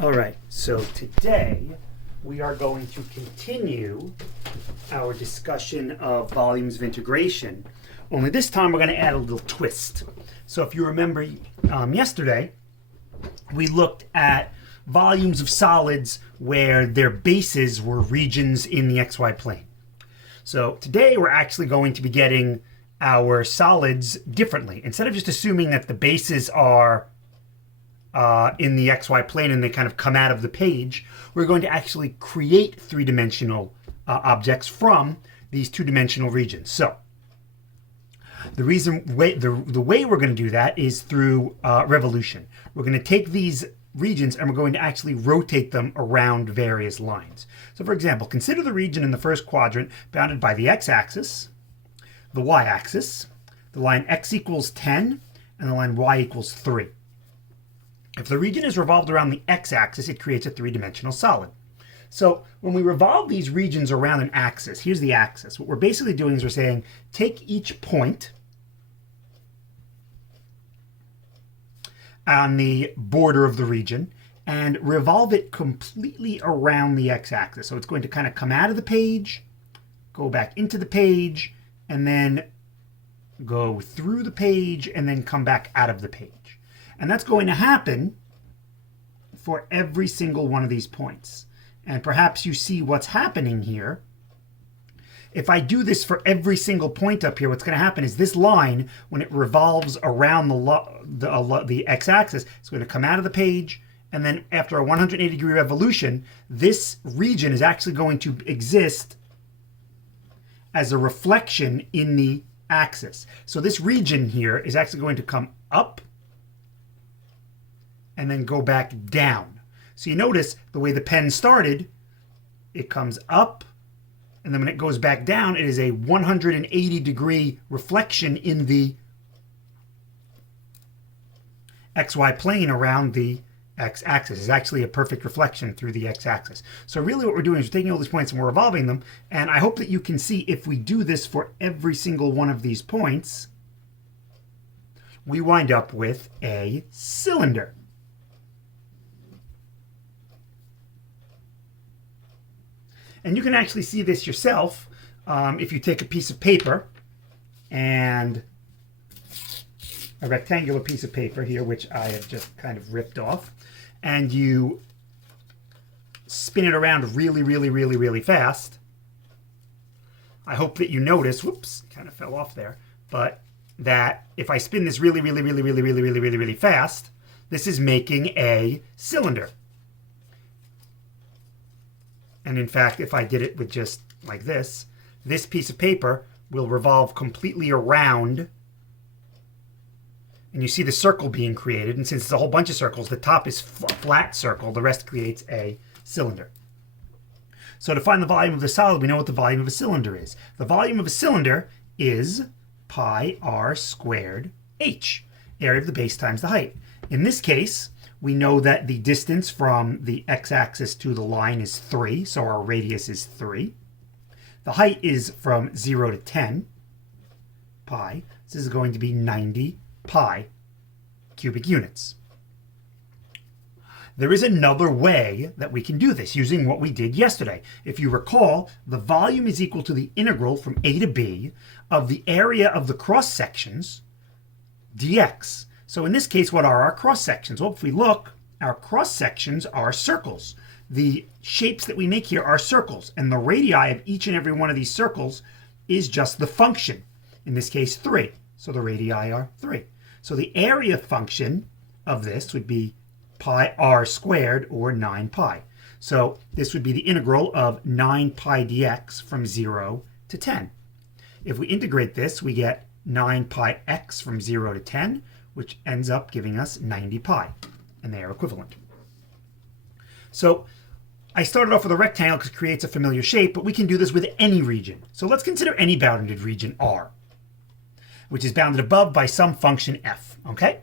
All right, so today we are going to continue our discussion of volumes of integration, only this time we're going to add a little twist. So if you remember yesterday, we looked at volumes of solids where their bases were regions in the xy plane. So today we're actually going to be getting our solids differently. Instead of just assuming that the bases are in the xy plane and they kind of come out of the page, we're going to actually create three-dimensional objects from these two-dimensional regions. So the way we're going to do that is through revolution. We're going to take these regions and we're going to actually rotate them around various lines. So for example, consider the region in the first quadrant bounded by the x-axis, the y-axis, the line x equals 10, and the line y equals 3. If the region is revolved around the x-axis, it creates a three-dimensional solid. So when we revolve these regions around an axis, here's the axis. What we're basically doing is we're saying, take each point on the border of the region and revolve it completely around the x-axis. So it's going to kind of come out of the page, go back into the page, and then go through the page, and then come back out of the page. And that's going to happen for every single one of these points. And perhaps you see what's happening here. If I do this for every single point up here, what's going to happen is this line, when it revolves around the x-axis, it's going to come out of the page, and then after a 180-degree revolution, this region is actually going to exist as a reflection in the axis. So this region here is actually going to come up and then go back down. So you notice the way the pen started, it comes up, and then when it goes back down, it is a 180-degree reflection in the xy plane around the x-axis. It's actually a perfect reflection through the x-axis. So really what we're doing is we're taking all these points and we're revolving them, and I hope that you can see if we do this for every single one of these points, we wind up with a cylinder. And you can actually see this yourself if you take a piece of paper and a rectangular piece of paper here, which I have just kind of ripped off, and you spin it around really, really, really, really fast. I hope that you notice, whoops, kind of fell off there, but that if I spin this really, really, really, really, really, really, really, really fast, this is making a cylinder. And in fact, if I did it with just like this piece of paper will revolve completely around, and you see the circle being created. And since it's a whole bunch of circles, the top is a flat circle, the rest creates a cylinder. So to find the volume of the solid, we know what the volume of a cylinder is. The volume of a cylinder is pi r squared h, area of the base times the height. In this case, we know that the distance from the x-axis to the line is 3, so our radius is 3. The height is from 0 to 10 pi. This is going to be 90 pi cubic units. There is another way that we can do this using what we did yesterday. If you recall, the volume is equal to the integral from a to b of the area of the cross sections dx. So in this case, what are our cross sections? Well, if we look, our cross sections are circles. The shapes that we make here are circles, and the radii of each and every one of these circles is just the function. In this case, 3. So the radii are 3. So the area function of this would be pi r squared, or 9 pi. So this would be the integral of 9 pi dx from 0 to 10. If we integrate this, we get 9 pi x from 0 to 10, which ends up giving us 90 pi, and they are equivalent. So I started off with a rectangle because it creates a familiar shape, but we can do this with any region. So let's consider any bounded region R, which is bounded above by some function f, okay?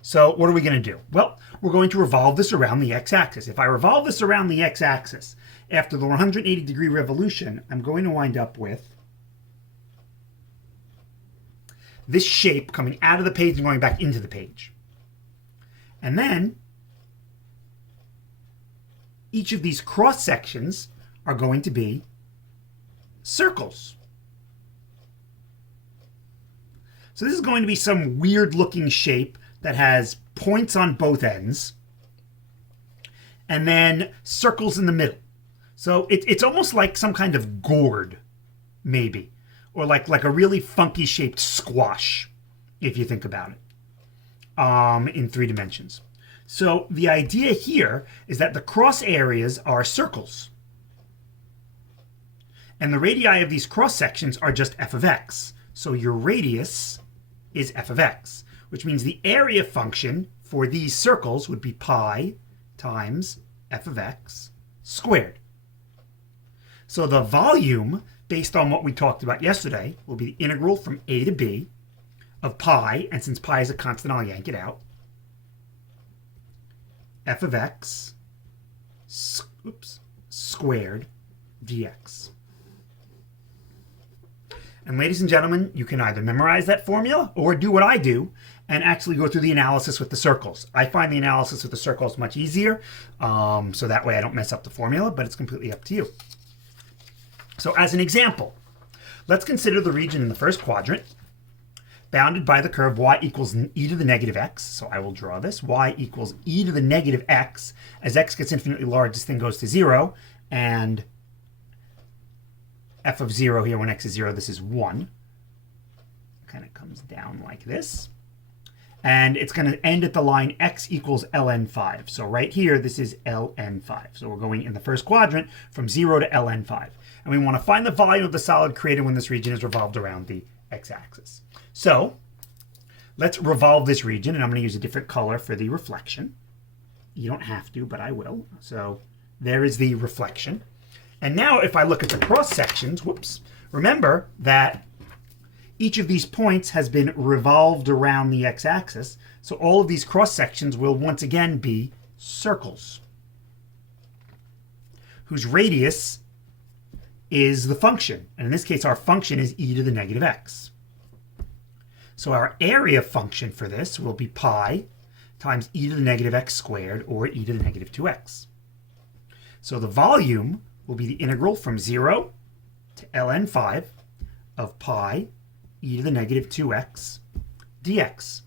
So what are we going to do? Well, we're going to revolve this around the x-axis. If I revolve this around the x-axis, after the 180-degree revolution, I'm going to wind up with this shape coming out of the page and going back into the page. And then each of these cross sections are going to be circles. So this is going to be some weird looking shape that has points on both ends and then circles in the middle. So it's almost like some kind of gourd, maybe, or like a really funky shaped squash, if you think about it, in 3 dimensions. So the idea here is that the cross areas are circles. And the radii of these cross sections are just f of x. So your radius is f of x, which means the area function for these circles would be pi times f of x squared. So the volume, based on what we talked about yesterday, will be the integral from a to b of pi, and since pi is a constant, I'll yank it out, f of x squared dx. And ladies and gentlemen, you can either memorize that formula or do what I do and actually go through the analysis with the circles. I find the analysis with the circles much easier, so that way I don't mess up the formula, but it's completely up to you. So as an example, let's consider the region in the first quadrant bounded by the curve y equals e to the negative x. So I will draw this. Y equals e to the negative x. As x gets infinitely large, this thing goes to 0, and f of 0 here, when x is 0, this is 1. Kind of comes down like this. And it's going to end at the line x equals ln5. So right here, this is ln5. So we're going in the first quadrant from 0 to ln5. And we want to find the volume of the solid created when this region is revolved around the x-axis. So let's revolve this region, and I'm going to use a different color for the reflection. You don't have to, but I will. So there is the reflection. And now if I look at the cross sections, remember that each of these points has been revolved around the x-axis. So all of these cross sections will once again be circles whose radius is the function. And in this case, our function is e to the negative x. So our area function for this will be pi times e to the negative x squared, or e to the negative 2x. So the volume will be the integral from 0 to ln5 of pi e to the negative 2x dx.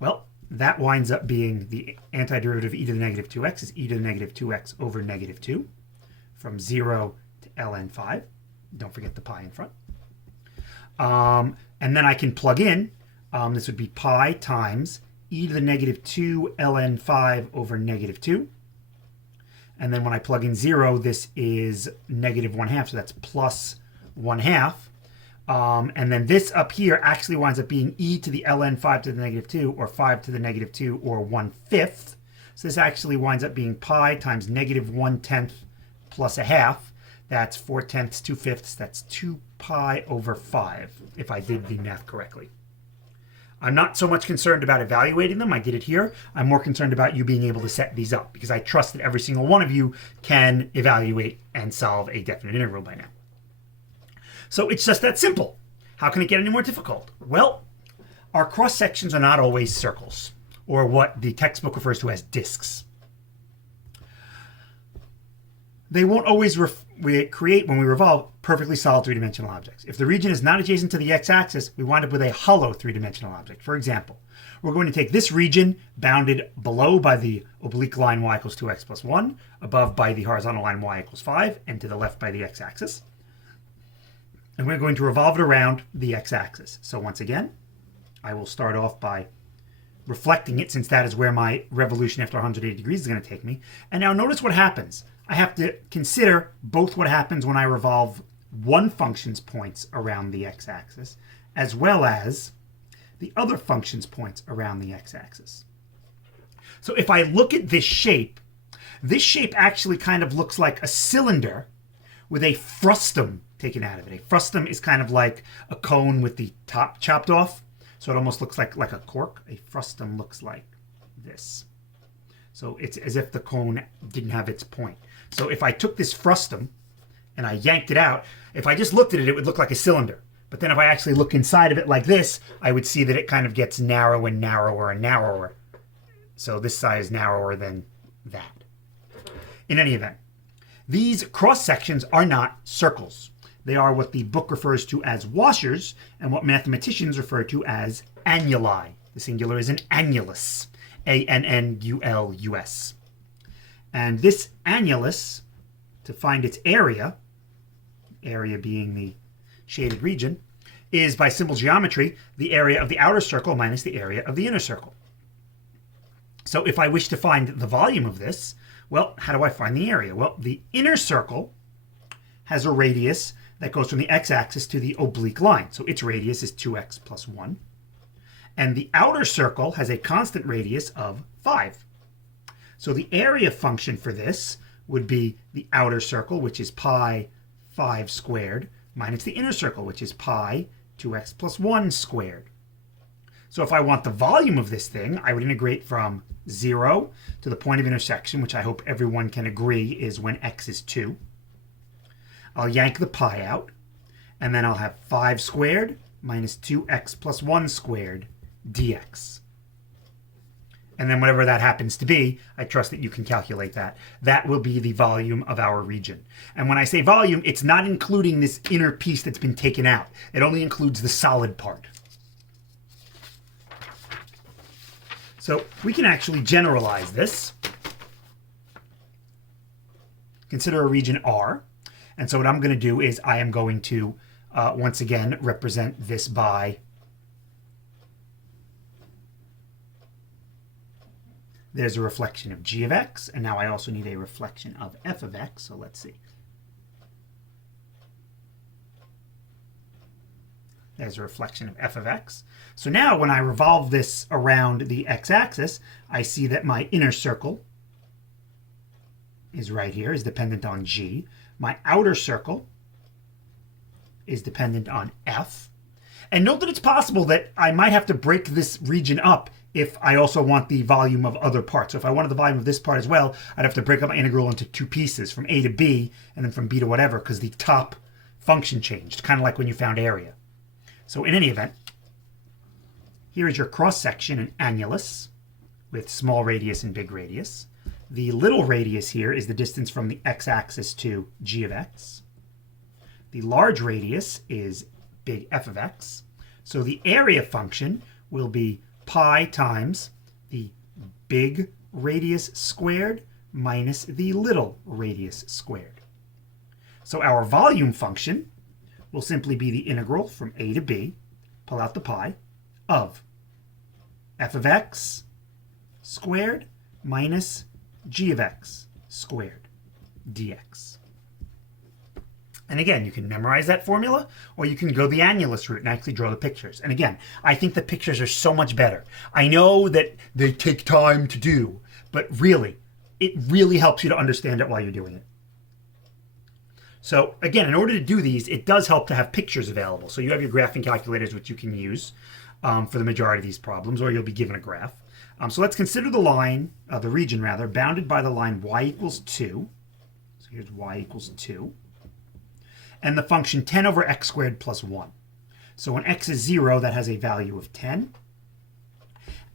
Well, that winds up being the antiderivative of e to the negative 2x is e to the negative 2x over negative 2 from 0 to ln5. Don't forget the pi in front. And then I can plug in, this would be pi times e to the negative 2 ln5 over negative 2. And then when I plug in 0, this is negative 1/2, so that's plus 1/2. And then this up here actually winds up being e to the ln5 to the negative 2, or 5 to the negative 2, or 1/5. So this actually winds up being pi times negative 1/10 plus 1/2. That's 4/10, 2/5. That's 2 pi over 5, if I did the math correctly. I'm not so much concerned about evaluating them. I did it here. I'm more concerned about you being able to set these up, because I trust that every single one of you can evaluate and solve a definite integral by now. So it's just that simple. How can it get any more difficult? Well, our cross sections are not always circles, or what the textbook refers to as discs. They won't always create, when we revolve, perfectly solid three-dimensional objects. If the region is not adjacent to the x-axis, we wind up with a hollow three-dimensional object. For example, we're going to take this region bounded below by the oblique line y equals 2x plus 1, above by the horizontal line y equals 5, and to the left by the x-axis. And we're going to revolve it around the x-axis. So once again, I will start off by reflecting it, since that is where my revolution after 180 degrees is going to take me. And now notice what happens. I have to consider both what happens when I revolve one function's points around the x-axis, as well as the other function's points around the x-axis. So if I look at this shape actually kind of looks like a cylinder with a frustum taken out of it. A frustum is kind of like a cone with the top chopped off, so it almost looks like a cork. A frustum looks like this. So it's as if the cone didn't have its point. So if I took this frustum and I yanked it out, if I just looked at it, it would look like a cylinder. But then if I actually look inside of it like this, I would see that it kind of gets narrow and narrower and narrower. So this side is narrower than that. In any event, these cross sections are not circles. They are what the book refers to as washers and what mathematicians refer to as annuli. The singular is an annulus, A-N-N-U-L-U-S. And this annulus, to find its area being the shaded region, is by simple geometry the area of the outer circle minus the area of the inner circle. So if I wish to find the volume of this, well, how do I find the area? Well, the inner circle has a radius that goes from the x-axis to the oblique line. So its radius is 2x plus 1. And the outer circle has a constant radius of 5. So the area function for this would be the outer circle, which is pi 5 squared, minus the inner circle, which is pi 2x plus 1 squared. So if I want the volume of this thing, I would integrate from 0 to the point of intersection, which I hope everyone can agree is when x is 2. I'll yank the pi out, and then I'll have 5 squared minus 2x plus 1 squared dx. And then whatever that happens to be, I trust that you can calculate that. That will be the volume of our region. And when I say volume, it's not including this inner piece that's been taken out. It only includes the solid part. So we can actually generalize this. Consider a region R. And so what I'm going to do is I am going to, once again, represent this by there's a reflection of g of x, and now I also need a reflection of f of x, so let's see. There's a reflection of f of x. So now when I revolve this around the x-axis, I see that my inner circle is right here, is dependent on g. My outer circle is dependent on f. And note that it's possible that I might have to break this region up if I also want the volume of other parts. So if I wanted the volume of this part as well, I'd have to break up my integral into two pieces, from a to b, and then from b to whatever, because the top function changed, kind of like when you found area. So in any event, here is your cross-section, an annulus, with small radius and big radius. The little radius here is the distance from the x-axis to g of x. The large radius is big f of x. So the area function will be pi times the big radius squared minus the little radius squared. So our volume function will simply be the integral from a to b, pull out the pi, of f of x squared minus g of x squared dx. And again, you can memorize that formula, or you can go the annulus route and actually draw the pictures. And again, I think the pictures are so much better. I know that they take time to do, but really, it really helps you to understand it while you're doing it. So again, in order to do these, it does help to have pictures available. So you have your graphing calculators, which you can use for the majority of these problems, or you'll be given a graph. So let's consider the line, the region rather, bounded by the line y equals 2. So here's y equals 2. And the function 10 over x squared plus 1. So when x is 0, that has a value of 10.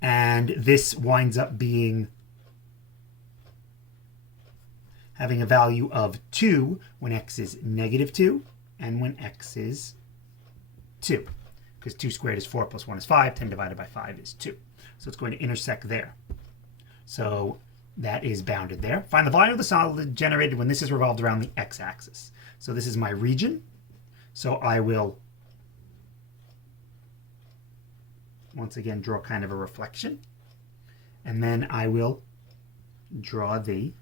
And this winds up being having a value of 2 when x is negative 2 and when x is 2. Because 2 squared is 4 plus 1 is 5. 10 divided by 5 is 2. So it's going to intersect there. So that is bounded there. Find the volume of the solid generated when this is revolved around the x-axis. So this is my region. So I will, once again, draw kind of a reflection. And then I will draw the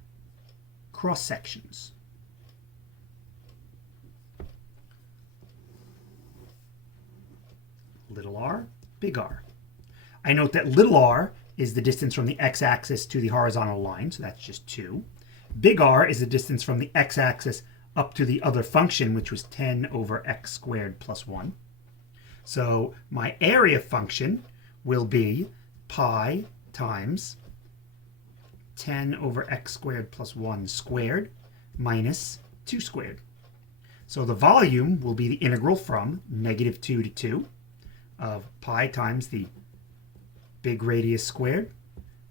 cross sections. Little r, big R. I note that little r is the distance from the x-axis to the horizontal line, so that's just 2. Big R is the distance from the x-axis up to the other function, which was 10 over x squared plus 1. So my area function will be pi times 10 over x squared plus 1 squared minus 2 squared. So the volume will be the integral from negative 2 to 2 of pi times the big radius squared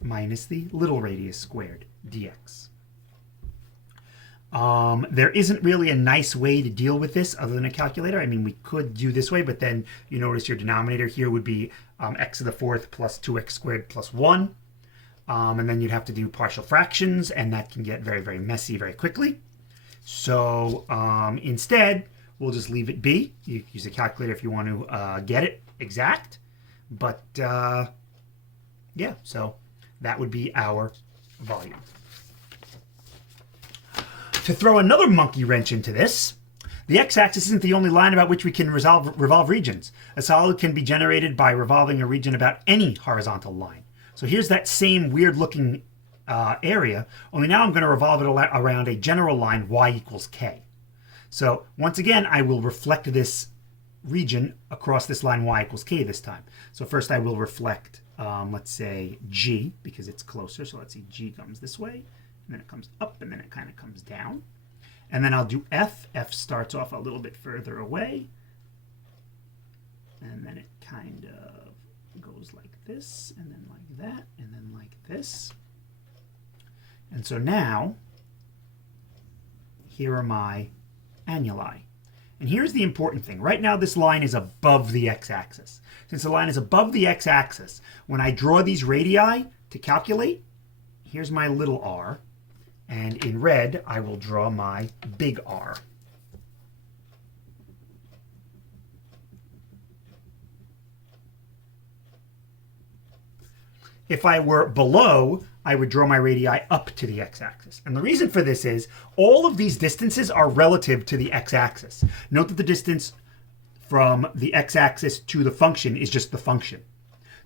minus the little radius squared dx. There isn't really a nice way to deal with this other than a calculator. I mean, we could do this way, but then you notice your denominator here would be x to the fourth plus 2x squared plus 1. And then you'd have to do partial fractions, and that can get very, very messy very quickly. So instead, we'll just leave it be. You can use a calculator if you want to get it exact. But yeah, so that would be our volume. To throw another monkey wrench into this, the x-axis isn't the only line about which we can revolve regions. A solid can be generated by revolving a region about any horizontal line. So here's that same weird looking area, only now I'm going to revolve it around a general line y equals k. So once again, I will reflect this region across this line y equals k this time. So first I will reflect, let's say, g, because it's closer. So let's see, g comes this way, and then it comes up, and then it kind of comes down. And then I'll do f. F starts off a little bit further away, and then it kind of goes like this, and then like that, and then like this. And so now, here are my annuli. And here's the important thing. Right now, this line is above the x-axis. Since the line is above the x-axis, when I draw these radii to calculate, here's my little r. And in red, I will draw my big R. If I were below, I would draw my radii up to the x-axis. And the reason for this is all of these distances are relative to the x-axis. Note that the distance from the x-axis to the function is just the function.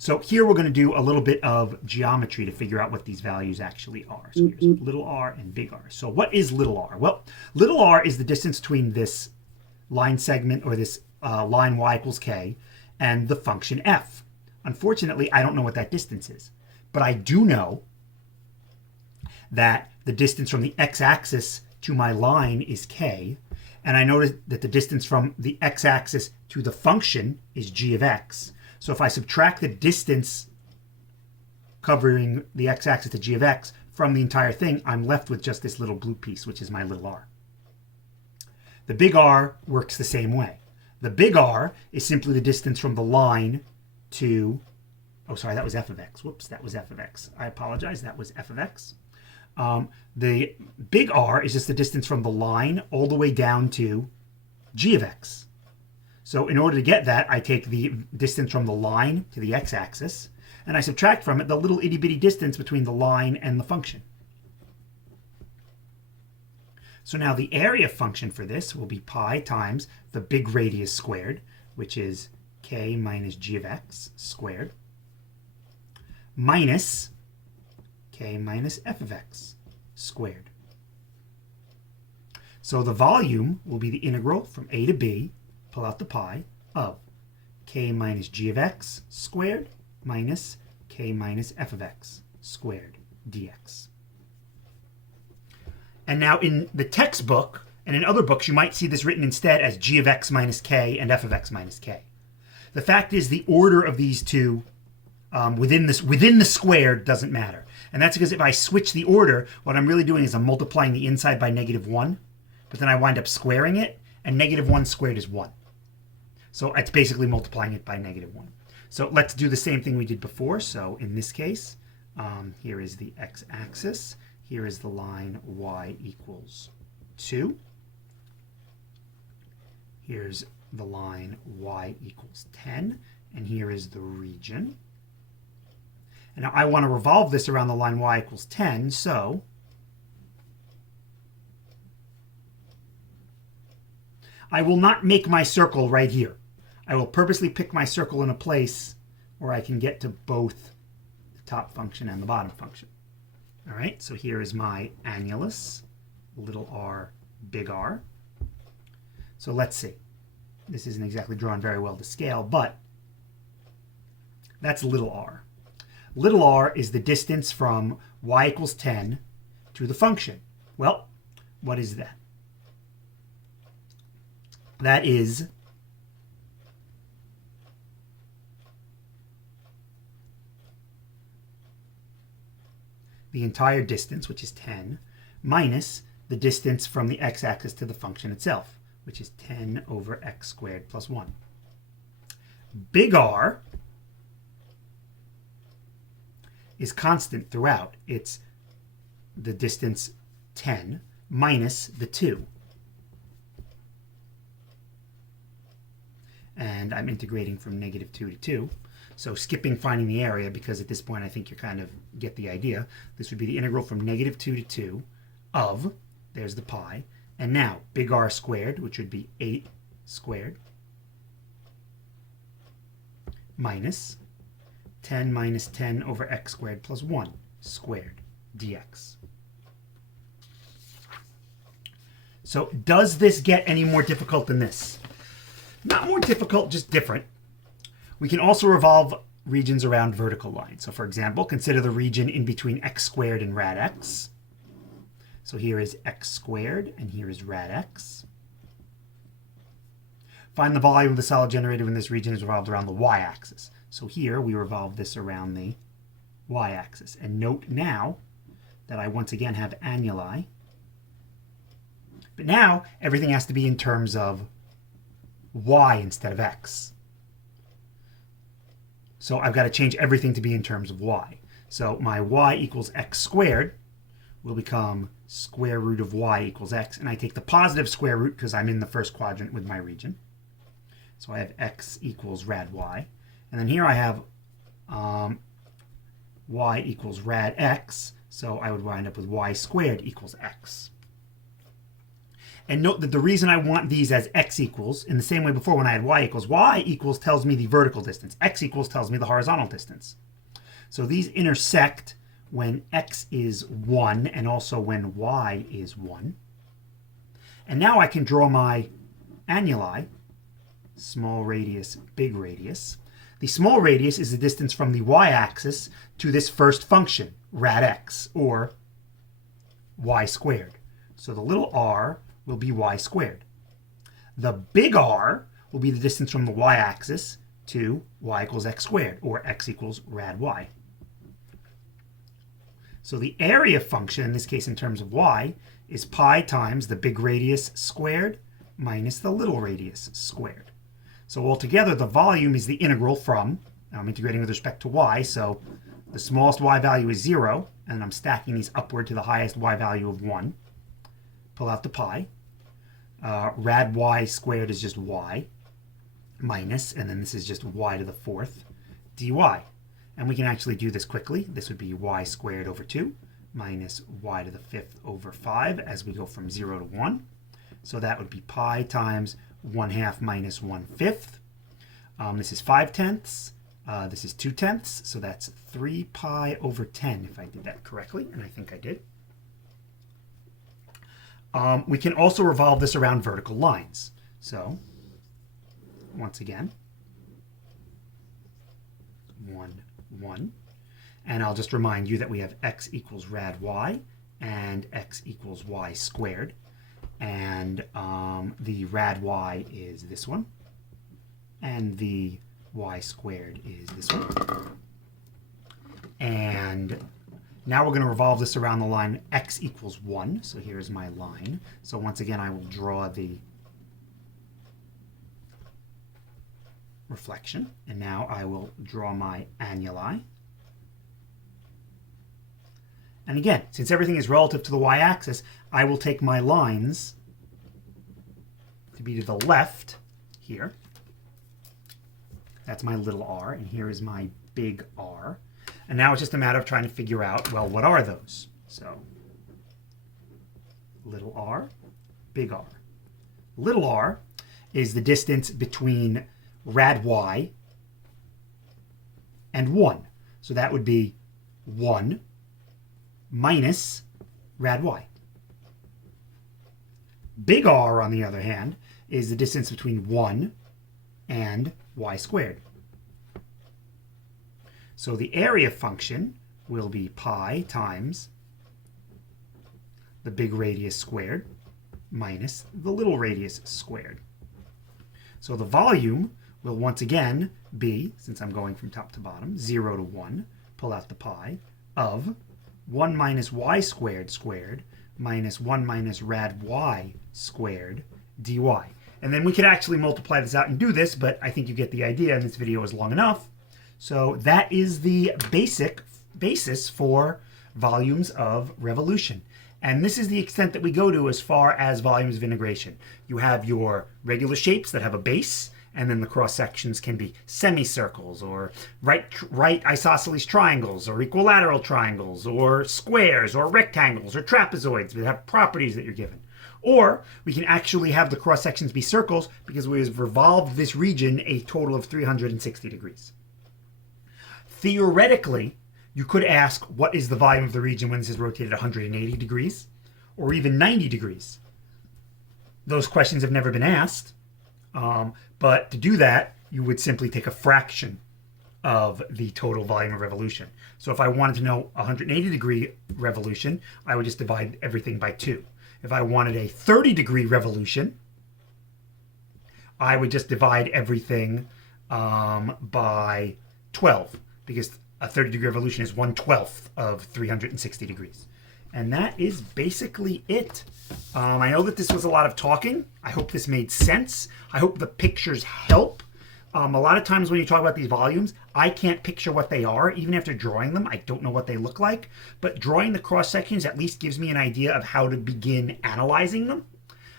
So here we're going to do a little bit of geometry to figure out what these values actually are. So here's little r and big R. So what is little r? Well, little r is the distance between this line segment, or this line y equals k, and the function f. Unfortunately, I don't know what that distance is. But I do know that the distance from the x-axis to my line is k. And I noticed that the distance from the x-axis to the function is g of x. So if I subtract the distance covering the x-axis to g of x from the entire thing, I'm left with just this little blue piece, which is my little r. The big R works the same way. The big R is simply the distance from the line to, oh, sorry, that was f of x. Whoops, that was f of x. I apologize, that was f of x. The big R is just the distance from the line all the way down to g of x. So in order to get that, I take the distance from the line to the x-axis, and I subtract from it the little itty-bitty distance between the line and the function. So now the area function for this will be pi times the big radius squared, which is k minus g of x squared, minus k minus f of x squared. So the volume will be the integral from a to b, pull out the pi, of k minus g of x squared minus k minus f of x squared dx. And now in the textbook and in other books, you might see this written instead as g of x minus k and f of x minus k. The fact is the order of these two within the squared doesn't matter. And that's because if I switch the order, what I'm really doing is I'm multiplying the inside by -1, but then I wind up squaring it, and -1 squared is 1. So it's basically multiplying it by -1. So let's do the same thing we did before. So in this case, here is the x-axis. Here is the line y equals 2. Here's the line y equals 10. And here is the region. And now I want to revolve this around the line y equals 10. So I will not make my circle right here. I will purposely pick my circle in a place where I can get to both the top function and the bottom function. All right, so here is my annulus, little r, big R. So let's see. This isn't exactly drawn very well to scale, but that's little r. Little r is the distance from y equals 10 to the function. Well, what is that? That is the entire distance, which is 10, minus the distance from the x-axis to the function itself, which is 10 over x squared plus 1. Big R is constant throughout. It's the distance 10 minus the 2. And I'm integrating from -2 to 2. So skipping finding the area, because at this point I think you kind of get the idea. This would be the integral from -2 to 2 of, there's the pi, and now big R squared, which would be 8 squared, minus 10 minus 10 over x squared plus 1 squared dx. So does this get any more difficult than this? Not more difficult, just different. We can also revolve regions around vertical lines. So for example, consider the region in between x squared and rad x. So here is x squared, and here is rad x. Find the volume of the solid generated when this region is revolved around the y-axis. So here we revolve this around the y-axis. And note now that I once again have annuli. But now everything has to be in terms of y instead of x. So I've got to change everything to be in terms of y. So my y equals x squared will become square root of y equals x. And I take the positive square root because I'm in the first quadrant with my region. So I have x equals rad y. And then here I have y equals rad x. So I would wind up with y squared equals x. And note that the reason I want these as x equals, in the same way before when I had y equals tells me the vertical distance. X equals tells me the horizontal distance. So these intersect when x is 1 and also when y is 1. And now I can draw my annuli, small radius, big radius. The small radius is the distance from the y-axis to this first function, rad x, or y squared. So the little r will be y squared. The big R will be the distance from the y-axis to y equals x squared, or x equals rad y. So the area function, in this case in terms of y, is pi times the big radius squared minus the little radius squared. So altogether, the volume is the integral from, now I'm integrating with respect to y, so the smallest y value is 0, and I'm stacking these upward to the highest y value of 1. Pull out the pi. Rad y squared is just y minus, and then this is just y to the 4th dy. And we can actually do this quickly. This would be y squared over 2 minus y to the 5th over 5 as we go from 0 to 1. So that would be pi times 1/2 minus 1/5. This is 5/10. This is 2/10. So that's 3 pi over 10 if I did that correctly, and I think I did. We can also revolve this around vertical lines. So, once again, 1, 1. And I'll just remind you that we have x equals rad y and x equals y squared. And the rad y is this one. And the y squared is this one. And now we're going to revolve this around the line x equals 1. So here's my line. So once again, I will draw the reflection. And now I will draw my annuli. And again, since everything is relative to the y-axis, I will take my lines to be to the left here. That's my little r. And here is my big R. And now it's just a matter of trying to figure out, well, what are those? So, little r, big R. Little r is the distance between rad y and 1. So that would be 1 minus rad y. Big R, on the other hand, is the distance between 1 and y squared. So the area function will be pi times the big radius squared minus the little radius squared. So the volume will once again be, since I'm going from top to bottom, 0 to 1, pull out the pi, of 1 minus y squared squared minus 1 minus rad y squared dy. And then we could actually multiply this out and do this, but I think you get the idea, and this video is long enough. So that is the basis for volumes of revolution. And this is the extent that we go to as far as volumes of integration. You have your regular shapes that have a base, and then the cross sections can be semicircles or right isosceles triangles or equilateral triangles or squares or rectangles or trapezoids that have properties that you're given. Or we can actually have the cross sections be circles because we have revolved this region a total of 360 degrees. Theoretically, you could ask, what is the volume of the region when this is rotated 180 degrees or even 90 degrees? Those questions have never been asked. But to do that, you would simply take a fraction of the total volume of revolution. So if I wanted to know 180 degree revolution, I would just divide everything by 2. If I wanted a 30 degree revolution, I would just divide everything by 12, because a 30 degree revolution is 1/12 of 360 degrees. And that is basically it. I know that this was a lot of talking. I hope this made sense. I hope the pictures help. A lot of times when you talk about these volumes, I can't picture what they are. Even after drawing them, I don't know what they look like. But drawing the cross sections at least gives me an idea of how to begin analyzing them.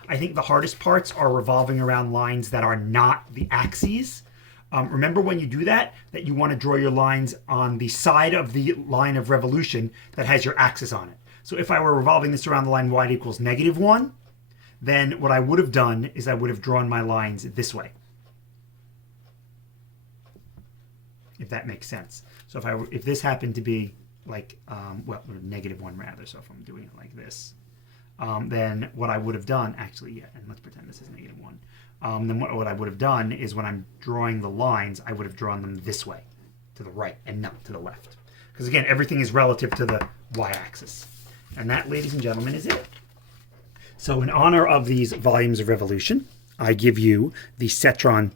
I think the hardest parts are revolving around lines that are not the axes. Remember when you do that you want to draw your lines on the side of the line of revolution that has your axis on it. So if I were revolving this around the line y equals -1, then what I would have done is I would have drawn my lines this way. If that makes sense. So if this happened to be like, -1 rather, so if I'm doing it like this, then what I would have done, actually, and let's pretend this is -1. Then what I would have done is when I'm drawing the lines, I would have drawn them this way, to the right and not to the left. Because again, everything is relative to the y-axis. And that, ladies and gentlemen, is it. So in honor of these volumes of revolution, I give you the Cetron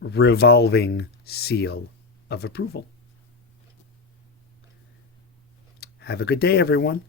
revolving seal of approval. Have a good day, everyone.